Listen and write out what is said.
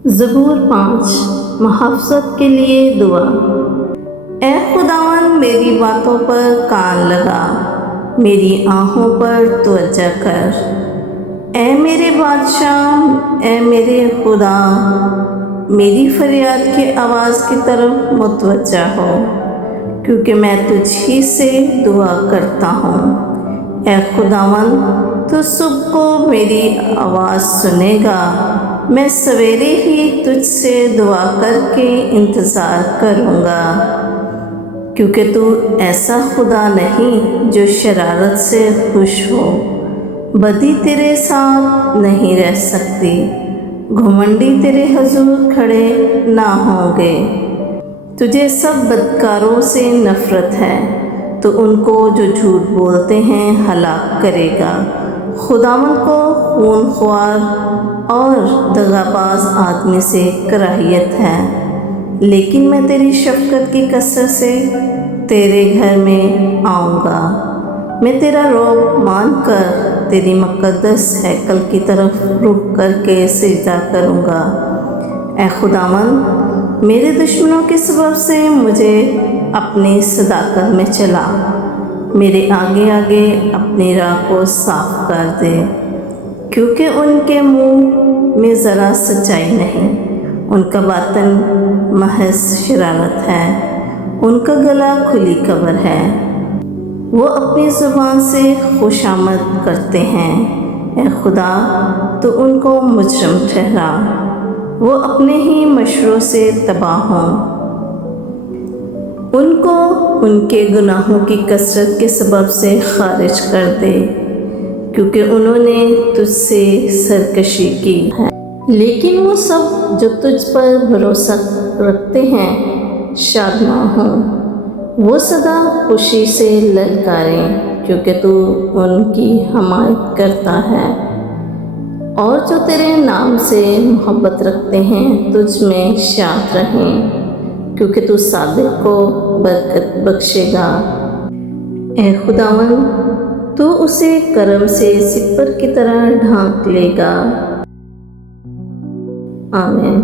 ज़बूर 5 मुहफ़्फ़ज़त के लिए दुआ। ए खुदावन, मेरी बातों पर कान लगा, मेरी आहों पर तवज्जो कर। ए मेरे बादशाह, ए मेरे खुदा, मेरी फरियाद की आवाज़ की तरफ मुतवज्जो हो, क्योंकि मैं तुझ ही से दुआ करता हूँ। ए खुदावन, तू सुबह को मेरी आवाज़ सुनेगा। मैं सवेरे ही तुझसे दुआ करके इंतज़ार करूँगा, क्योंकि तू ऐसा खुदा नहीं जो शरारत से खुश हो। बदी तेरे साथ नहीं रह सकती, घमंडी तेरे हुजूर खड़े ना होंगे। तुझे सब बदकारों से नफ़रत है, तो उनको जो झूठ बोलते हैं हलाक करेगा। खुदावंद को खूनख्वार और दगाबाज आदमी से कराहियत है, लेकिन मैं तेरी शफ़क़त की कसरत से तेरे घर में आऊँगा। मैं तेरा रौब मान कर तेरी मुक़द्दस हैकल की तरफ रुख करके सिजदा करूँगा। ए खुदावंद, मेरे दुश्मनों के सबब से मुझे अपनी सदाकत में चला, मेरे आगे आगे अपनी राह को साफ कर दे, क्योंकि उनके मुँह में ज़रा सच्चाई नहीं, उनका बातन महज शरारत है, उनका गला खुली कब्र है। वो अपनी ज़ुबान से खुशामद करते हैं। ए खुदा, तो उनको मुजरम ठहरा, वो अपने ही मशरों से तबाह हों। उनको उनके गुनाहों की कसरत के सबब से खारिज कर दे, क्योंकि उन्होंने तुझसे सरकशी की है। लेकिन वो सब जो तुझ पर भरोसा रखते हैं शादमां हों, वो सदा खुशी से ललकारें, क्योंकि तू उनकी हमायत करता है। और जो तेरे नाम से मोहब्बत रखते हैं तुझ में शाद रहें, क्योंकि तू सादिक को बरकत बख्शेगा। ए खुदावंद, तू उसे करम से सिपर की तरह ढांक लेगा। आमीन।